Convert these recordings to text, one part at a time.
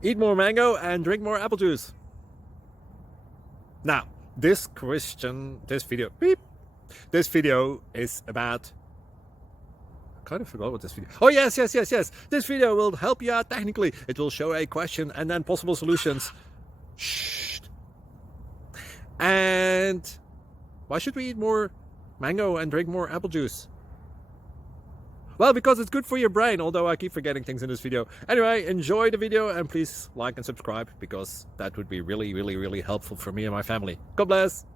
Eat more mango and drink more apple juice. Now, this video is about, I kind of forgot what this video. Oh, yes. This video will help you out technically. It will show a question and then possible solutions. Shh. And why should we eat more mango and drink more apple juice? Well, because it's good for your brain, although I keep forgetting things in this video. Anyway, enjoy the video and please like and subscribe, because that would be really helpful for me and my family. God bless!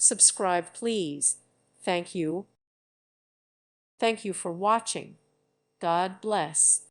Subscribe, please. Thank you. Thank you for watching. God bless.